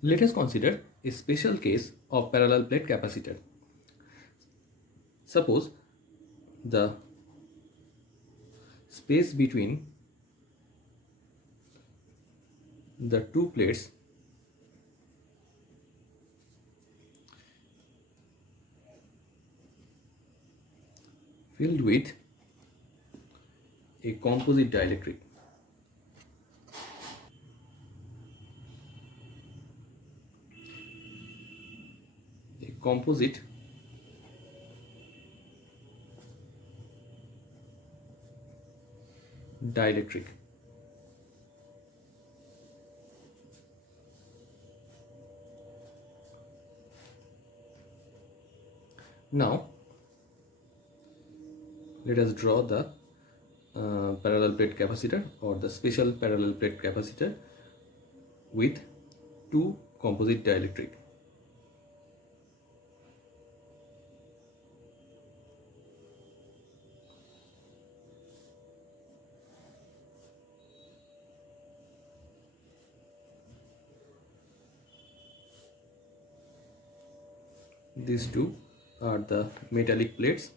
Let us consider a special case of parallel plate capacitor. Suppose the space between the two plates filled with a composite dielectric. A composite dielectric. Now let us draw the parallel plate capacitor or the special parallel plate capacitor with two composite dielectric. These two are the metallic plates.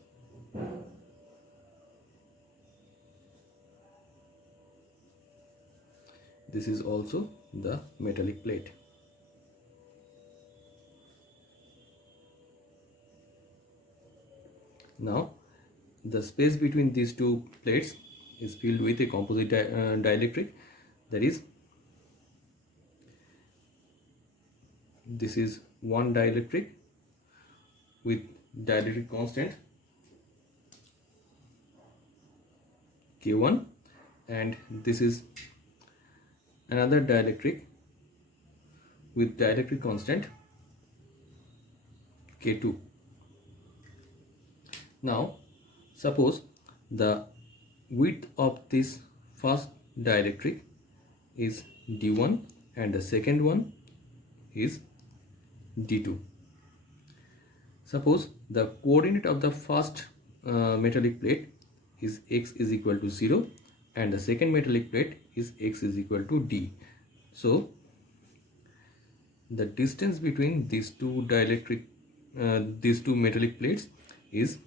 This is also the metallic plate. Now the space between these two plates is filled with a composite dielectric. That is, this is one dielectric with dielectric constant K1, and this is another dielectric with dielectric constant K2. Now suppose the width of this first dielectric is D1 and the second one is D2. Suppose the coordinate of the first metallic plate is x is equal to 0 and the second metallic plate is x is equal to d. So the distance between these two metallic plates is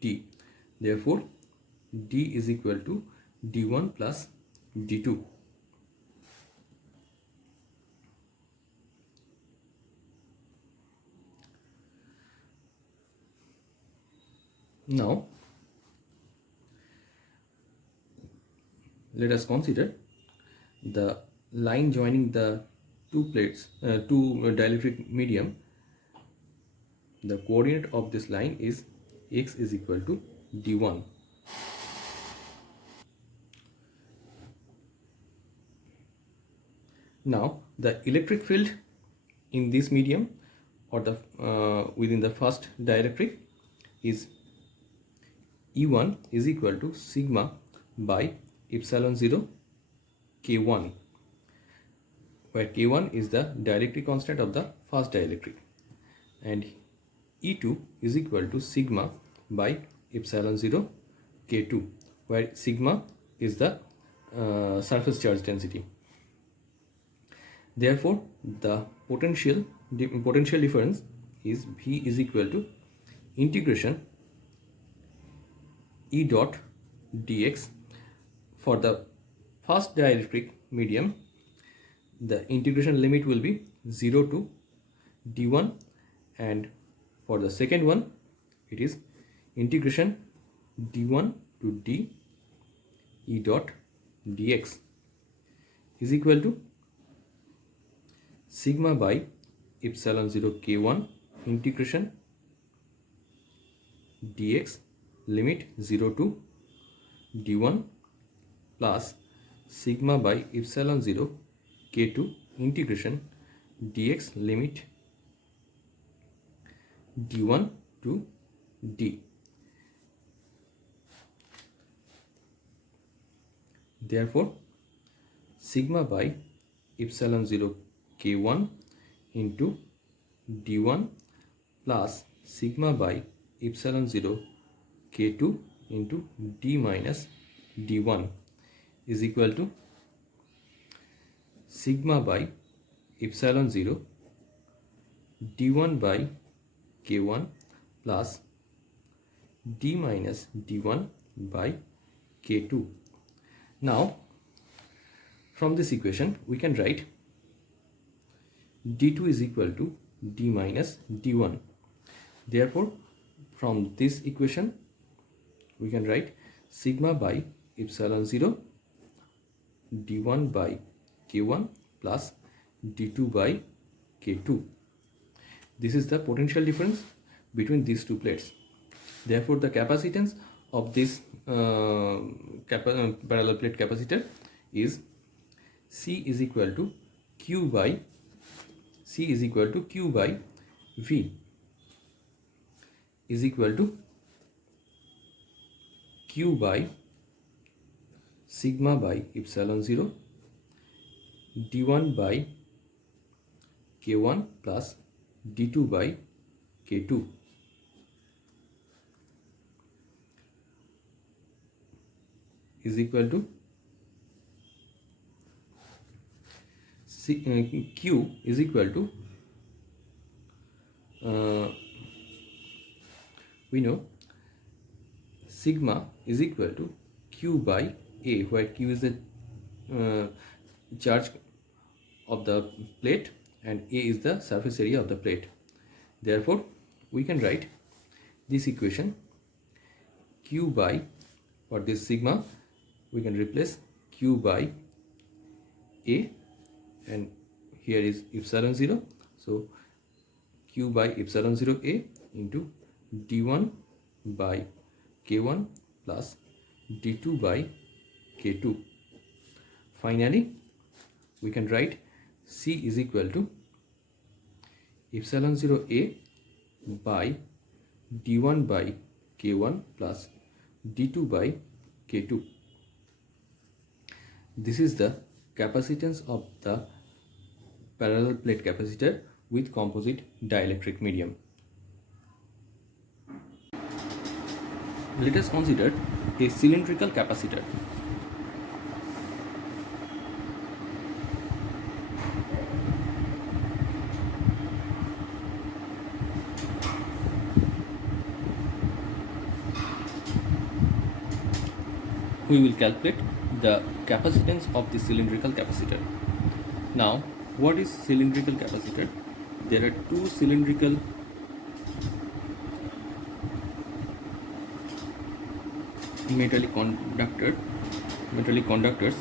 d. Therefore d is equal to d1 plus d2. Now let us consider the line joining the two dielectric medium. The coordinate of this line is x is equal to d1. Now the electric field in this medium or the within the first dielectric is E1 is equal to sigma by epsilon 0 K1, where K1 is the dielectric constant of the first dielectric, and E2 is equal to sigma by epsilon 0 K2, where sigma is the surface charge density. Therefore the potential difference is V is equal to integration E dot dx. For the first dielectric medium, the integration limit will be 0 to d1, and for the second one it is integration d1 to d E dot dx is equal to sigma by epsilon 0 K1 integration dx limit 0 to d1 plus sigma by epsilon 0 K2 integration dx limit d1 to d. Therefore sigma by epsilon 0 K1 into d1 plus sigma by epsilon 0 K2 into d minus d1 is equal to sigma by epsilon 0 d1 by k1 plus d minus d1 by k2. Now from this equation we can write d2 is equal to d minus d1. Therefore from this equation we can write sigma by epsilon 0 d1 by k1 plus d2 by k2. This is the potential difference between these two plates. Therefore the capacitance of this parallel plate capacitor is C is equal to Q by V is equal to Q by sigma by epsilon 0 d1 by k1 plus d2 by k2 is equal to Q is equal to we know sigma is equal to Q by A, where Q is the charge of the plate and A is the surface area of the plate. Therefore we can write this equation Q by, for this sigma we can replace Q by A, and here is epsilon 0, so Q by epsilon 0 A into d1 by k1 plus d2 by k2. Finally we can write C is equal to epsilon 0 A by d1 by k1 plus d2 by k2. This is the capacitance of the parallel plate capacitor with composite dielectric medium. Let us consider a cylindrical capacitor. We will calculate the capacitance of the cylindrical capacitor. Now, what is cylindrical capacitor? There are two cylindrical metallic conductors.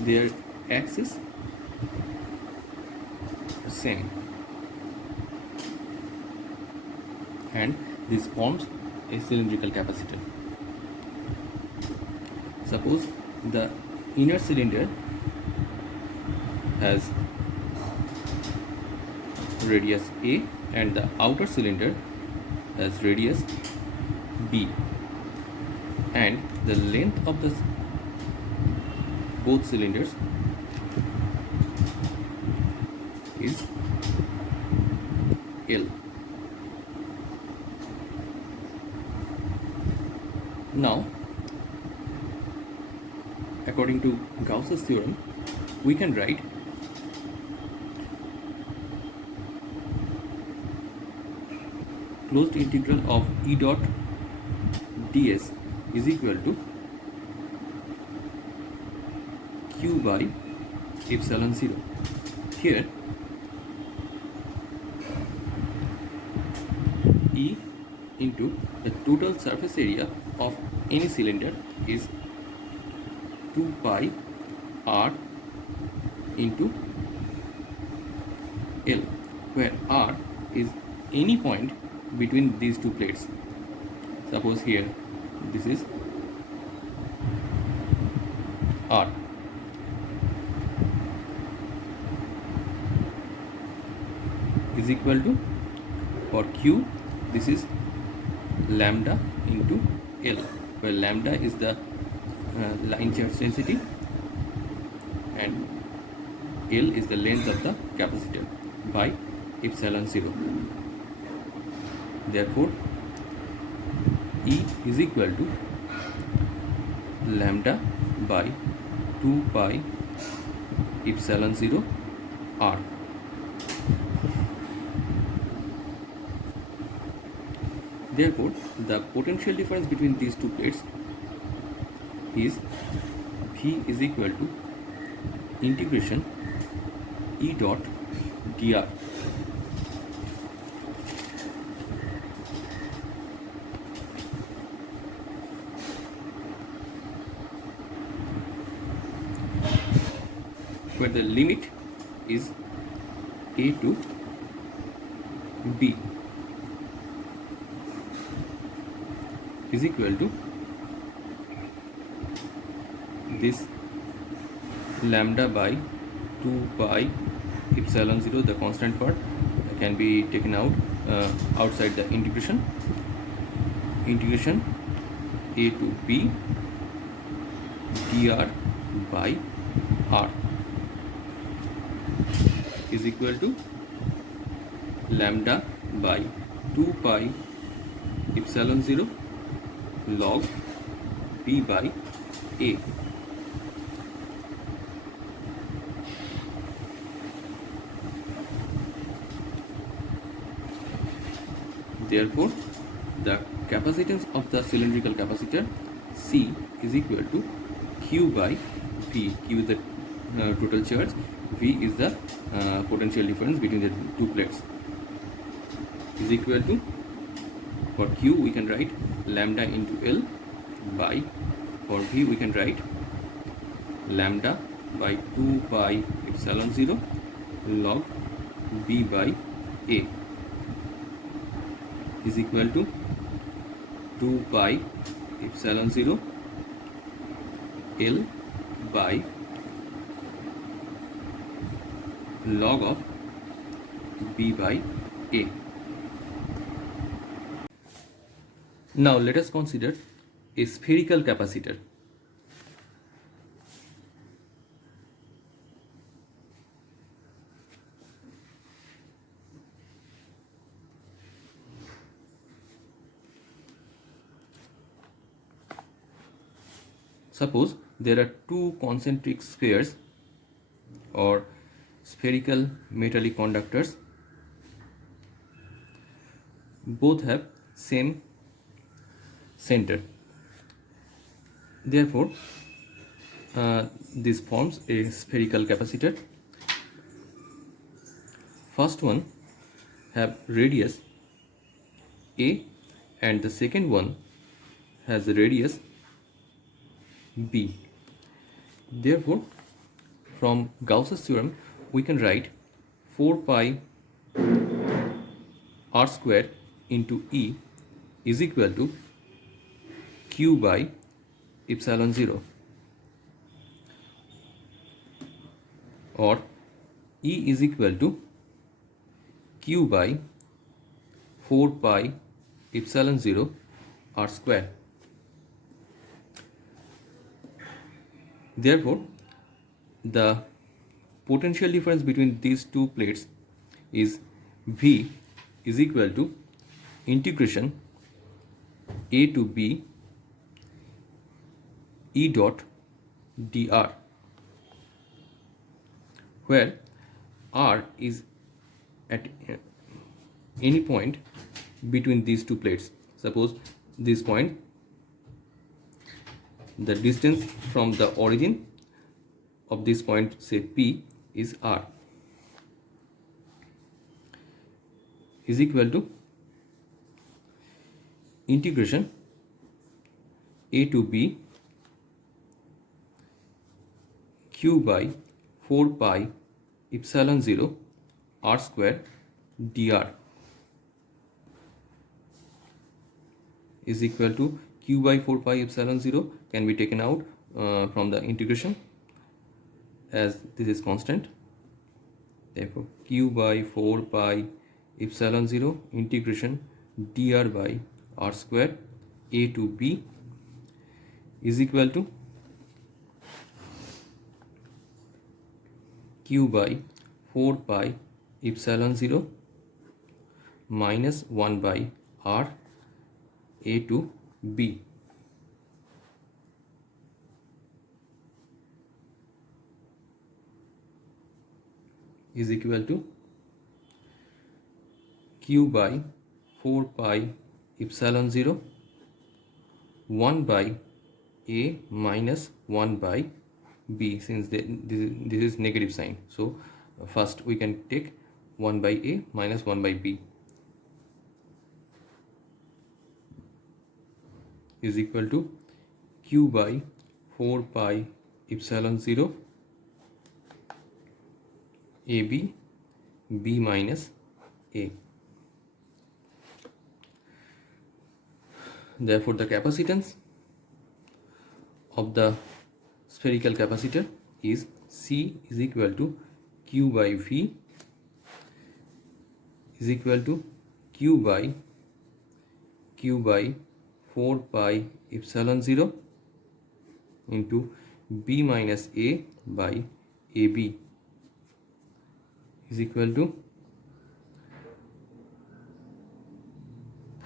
Their axis same, and this forms a cylindrical capacitor. Suppose the inner cylinder has radius A and the outer cylinder has radius B, and the length of the both cylinders is L. Now, according to Gauss's theorem, we can write closed integral of E dot ds is equal to Q by epsilon 0. Here E into the total surface area of any cylinder is 2 pi r into L, where r is any point between these two plates. Suppose here this is r. Is equal to, for Q this is lambda into L, where lambda is the line charge density and L is the length of the capacitor by epsilon 0. Therefore E is equal to lambda by 2 pi epsilon 0 r. Therefore the potential difference between these two plates is V is equal to integration E dot dr. Where the limit is a to b is equal to this lambda by 2 pi epsilon 0, the constant part can be taken out outside the integration a to b dr by r is equal to lambda by 2 pi epsilon 0 log b by a. Therefore the capacitance of the cylindrical capacitor C is equal to Q by V. Q is the total charge, V is the potential difference between the two plates, is equal to, for Q we can write lambda into L by, for V we can write lambda by 2 pi epsilon 0 log B by A is equal to 2 pi epsilon 0 L by log of B by A. Now let us consider a spherical capacitor. Suppose there are two concentric spheres or spherical metallic conductors. Both have same center. Therefore, this forms a spherical capacitor. First one have radius A and the second one has a radius B. Therefore, from Gauss's theorem we can write 4 pi r square into E is equal to Q by epsilon 0, or E is equal to Q by 4 pi epsilon 0 r square. Therefore, the potential difference between these two plates is V is equal to integration A to B E dot dr, where r is at any point between these two plates. Suppose this point, the distance from the origin of this point, say P, is r, is equal to integration A to B Q by 4 pi epsilon 0 r square dr is equal to Q by 4 pi epsilon 0 can be taken out from the integration, as this is constant. Therefore Q by 4 pi epsilon 0 integration dr by r square A to B is equal to Q by 4 pi epsilon 0 minus 1 by R A to B is equal to Q by 4 pi epsilon 0 1 by A minus 1 by B, since this is negative sign. So first we can take 1 by A minus 1 by B is equal to Q by 4 pi epsilon 0 AB B minus A. Therefore the capacitance of the spherical capacitor is C is equal to Q by V is equal to Q by 4 pi epsilon 0 into B minus A by AB is equal to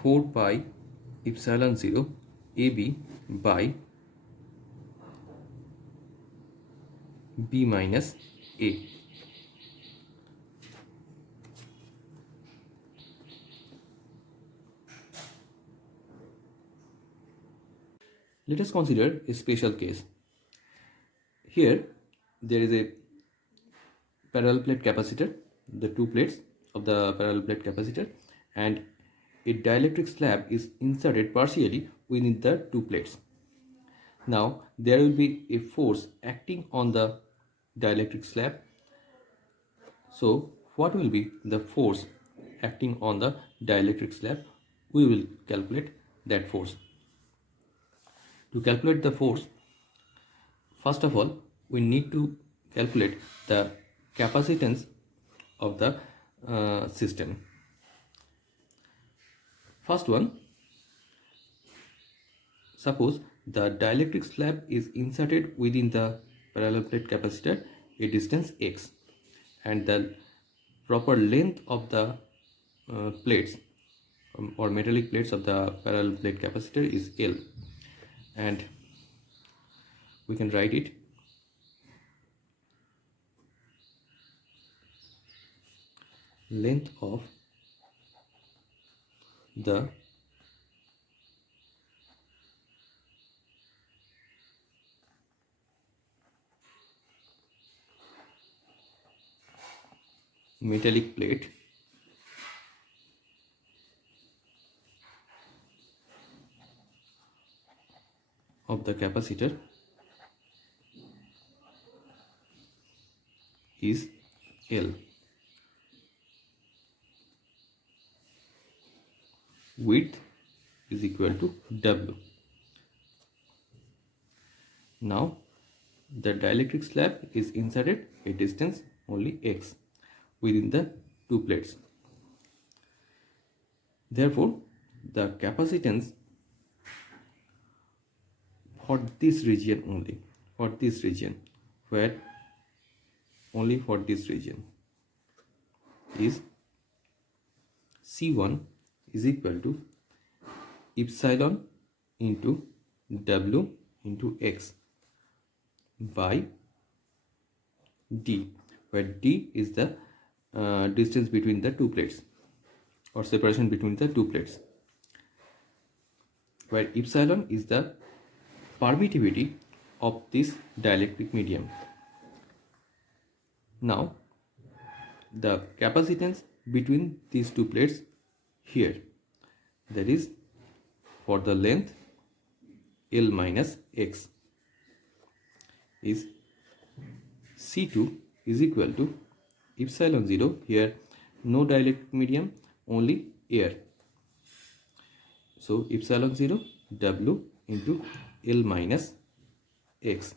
4 pi epsilon 0 AB by B minus A. Let us consider a special case. Here there is a parallel plate capacitor, the two plates of the parallel plate capacitor, and a dielectric slab is inserted partially within the two plates. Now there will be a force acting on the dielectric slab. So what will be the force acting on the dielectric slab? We will calculate that force. To calculate the force, first of all we need to calculate the capacitance of the system. First one, suppose the dielectric slab is inserted within the parallel plate capacitor a distance x, and the proper length of the plates or metallic plates of the parallel plate capacitor is L, and we can write it length of the metallic plate of the capacitor is L. Width is equal to W. Now the dielectric slab is inserted a distance only x within the two plates. Therefore the capacitance for this region only, for this region, where only for this region, is C1 is equal to epsilon into W into X by D, where D is the distance between the two plates or separation between the two plates, where epsilon is the permittivity of this dielectric medium. Now the capacitance between these two plates here, that is for the length L minus X, is C2 is equal to epsilon 0, here no dielectric medium, only air, so epsilon 0 W into L minus X.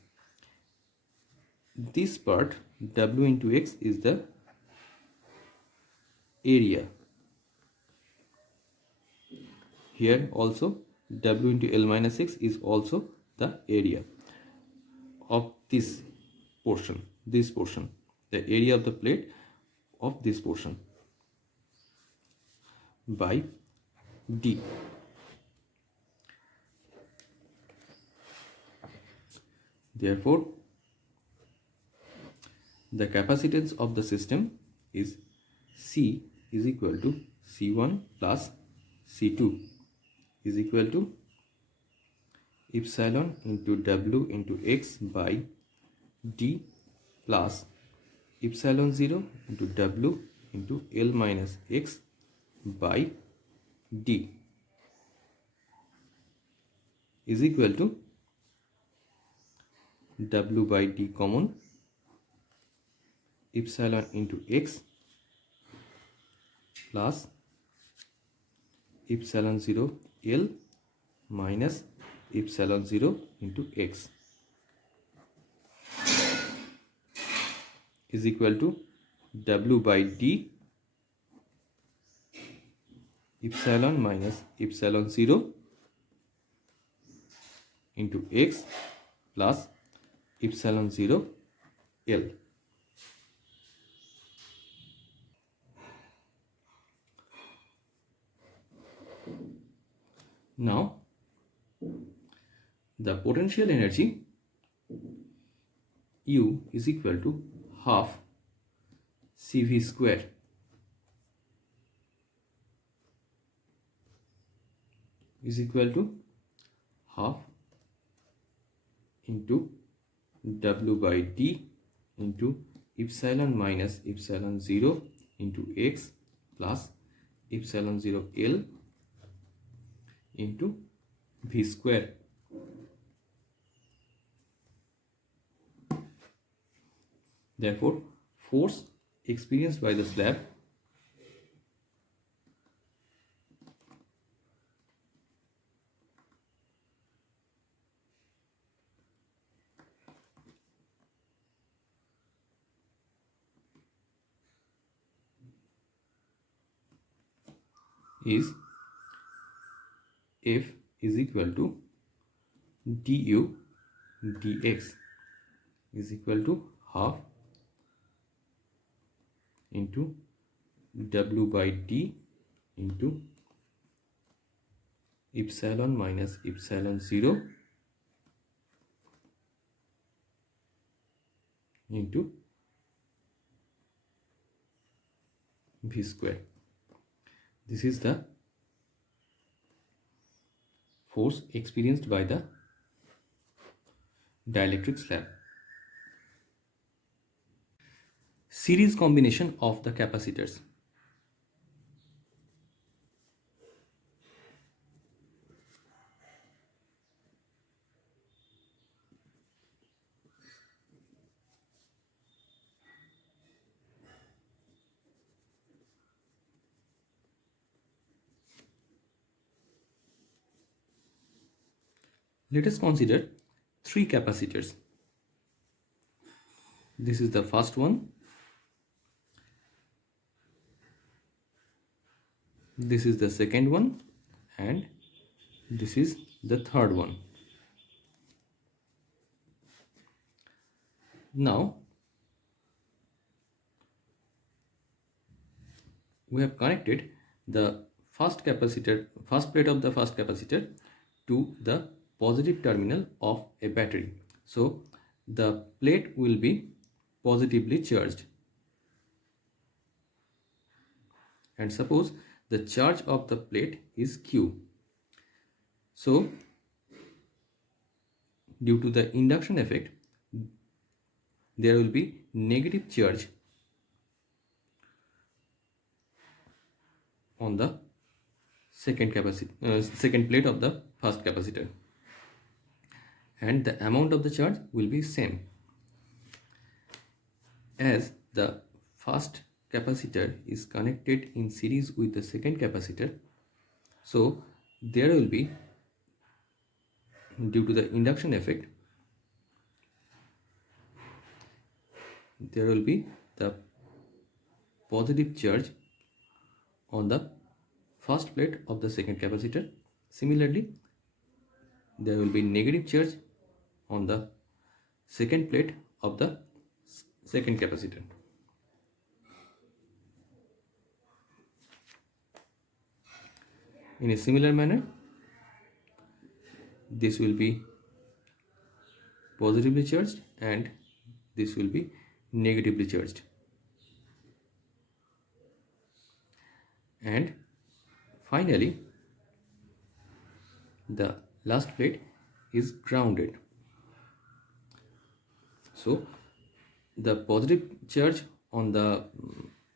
This part W into X is the area. Here also W into L minus X is also the area of this portion, the area of the plate of this portion, by D. Therefore, the capacitance of the system is C is equal to C1 plus C2 is equal to epsilon into W into X by D plus epsilon 0 into W into L minus X by D is equal to W by D common epsilon into X plus epsilon 0 L minus epsilon 0 into X is equal to W by D epsilon minus epsilon 0 into X plus epsilon 0 L. Now the potential energy U is equal to half CV square is equal to half into W by D into epsilon minus epsilon 0 into X plus epsilon 0 L into V square. Therefore, force experienced by the slab is F is equal to du dx is equal to half into W by D into epsilon minus epsilon 0 into V square. This is the force experienced by the dielectric slab. Series combination of the capacitors. Let us consider three capacitors. This is the first one, this is the second one, and this is the third one. Now we have connected the first plate of the first capacitor to the positive terminal of a battery. So the plate will be positively charged. And suppose the charge of the plate is Q. So due to the induction effect, there will be negative charge on the second plate of the first capacitor, and the amount of the charge will be same. As the first capacitor is connected in series with the second capacitor, so there will be, due to the induction effect, there will be the positive charge on the first plate of the second capacitor. Similarly, there will be negative charge on the second plate of the second capacitor. In a similar manner, this will be positively charged and this will be negatively charged. And finally, the last plate is grounded. So the positive charge on the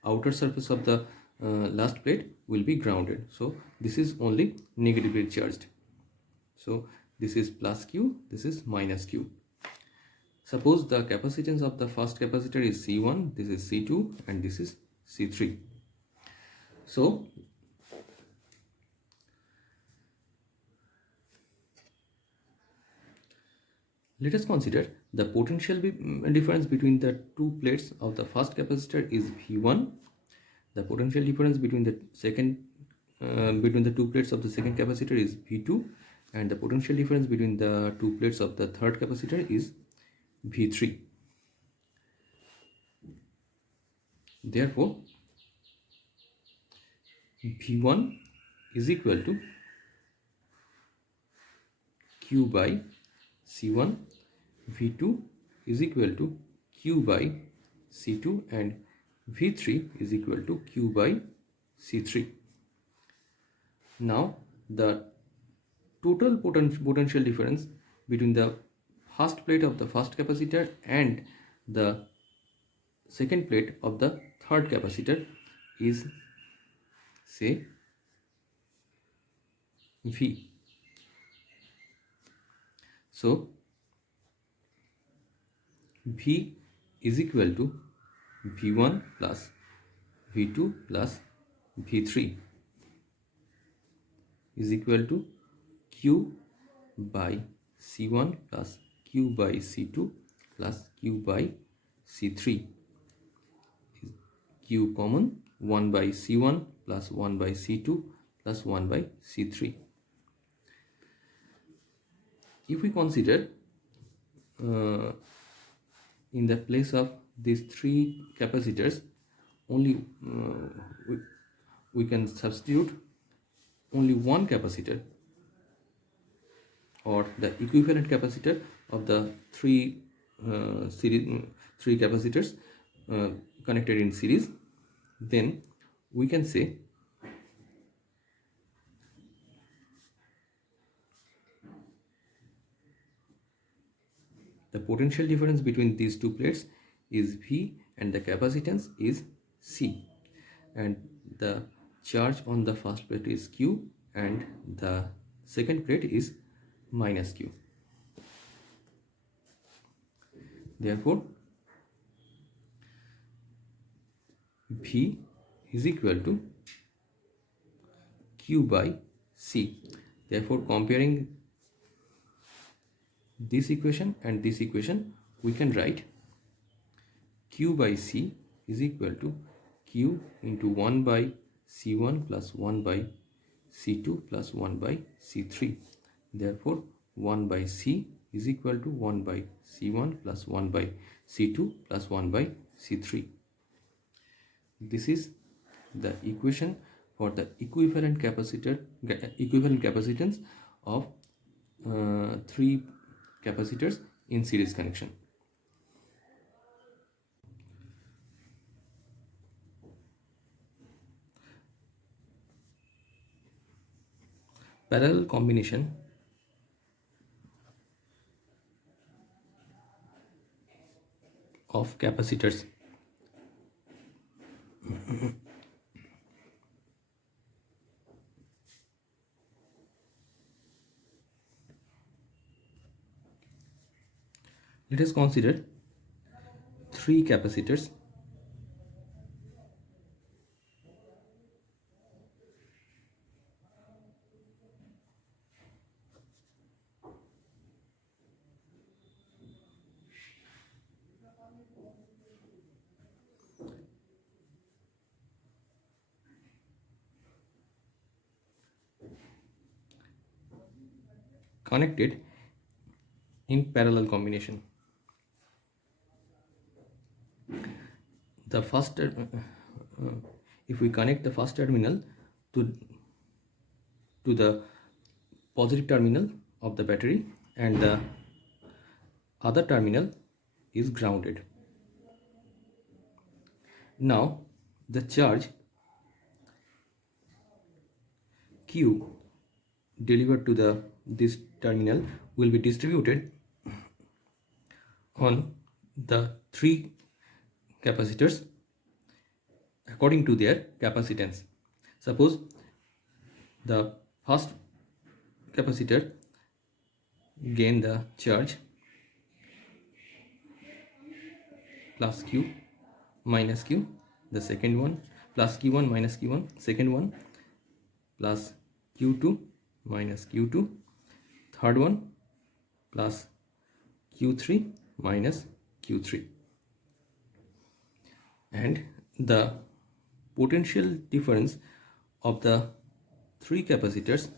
outer surface of the last plate will be grounded. So this is only negatively charged. So this is plus Q, this is minus Q. Suppose the capacitance of the first capacitor is C1, this is C2 and this is C3. So let us consider the potential difference between the two plates of the first capacitor is V1. The potential difference between the two plates of the second capacitor is V2, and the potential difference between the two plates of the third capacitor is V3. Therefore, V1 is equal to Q by C1, V2 is equal to Q by C2 and V3 is equal to Q by C3. Now the total potential difference between the first plate of the first capacitor and the second plate of the third capacitor is, say, V. So V is equal to V1 plus V2 plus V3 is equal to Q by C1 plus Q by C2 plus Q by C3. Q common, 1 by C1 plus 1 by C2 plus 1 by C3. If we consider in the place of these three capacitors, only we can substitute only one capacitor, or the equivalent capacitor of the three capacitors connected in series. Then we can say the potential difference between these two plates is V and the capacitance is C, and the charge on the first plate is Q and the second plate is minus Q. Therefore, V is equal to Q by C. Therefore, comparing this equation and this equation, we can write Q by C is equal to Q into 1 by C1 plus 1 by C2 plus 1 by C3. Therefore, 1 by C is equal to 1 by C1 plus 1 by C2 plus 1 by C3. This is the equation for the equivalent capacitance of three capacitors in series connection. Parallel combination of capacitors. Let us consider three capacitors connected in parallel combination. The first if we connect the first terminal to to the positive terminal of the battery and the other terminal is grounded. Now the charge Q delivered to this terminal will be distributed on the three capacitors according to their capacitance. Suppose the first capacitor gain the charge plus Q minus Q, the second one plus Q1 minus Q1, second one plus Q2 minus Q2, third one plus Q3 minus Q3, and the potential difference of the three capacitors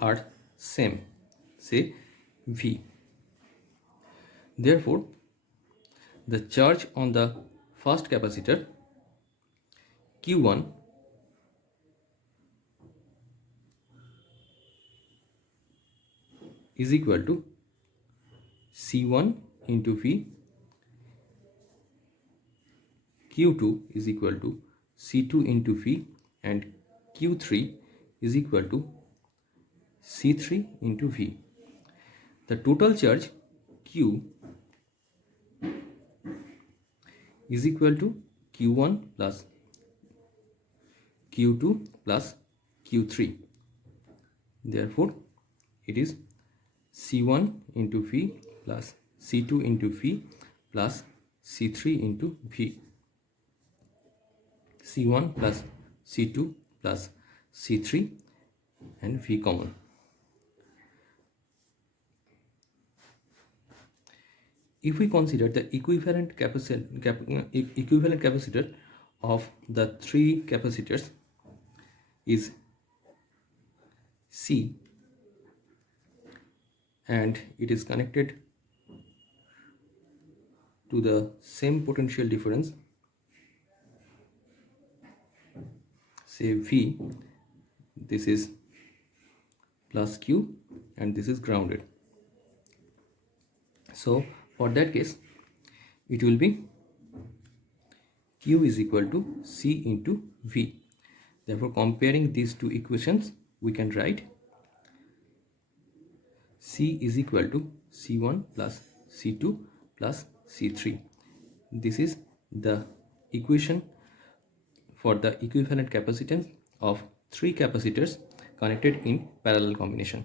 are same, say V. Therefore, the charge on the first capacitor Q1 is equal to C1 into V, Q2 is equal to C2 into V, and Q3 is equal to C3 into V. The total charge Q is equal to Q1 plus Q2 plus Q3. Therefore, it is C1 into V plus C2 into V plus C3 into V. C1 plus C2 plus C3 and V common. If we consider the equivalent capacitor of the three capacitors is C, and it is connected to the same potential difference, say V, this is plus Q and this is grounded. So for that case it will be Q is equal to C into V. Therefore, comparing these two equations, we can write C is equal to C1 plus C2 plus C3. This is the equation for the equivalent capacitance of three capacitors connected in parallel combination.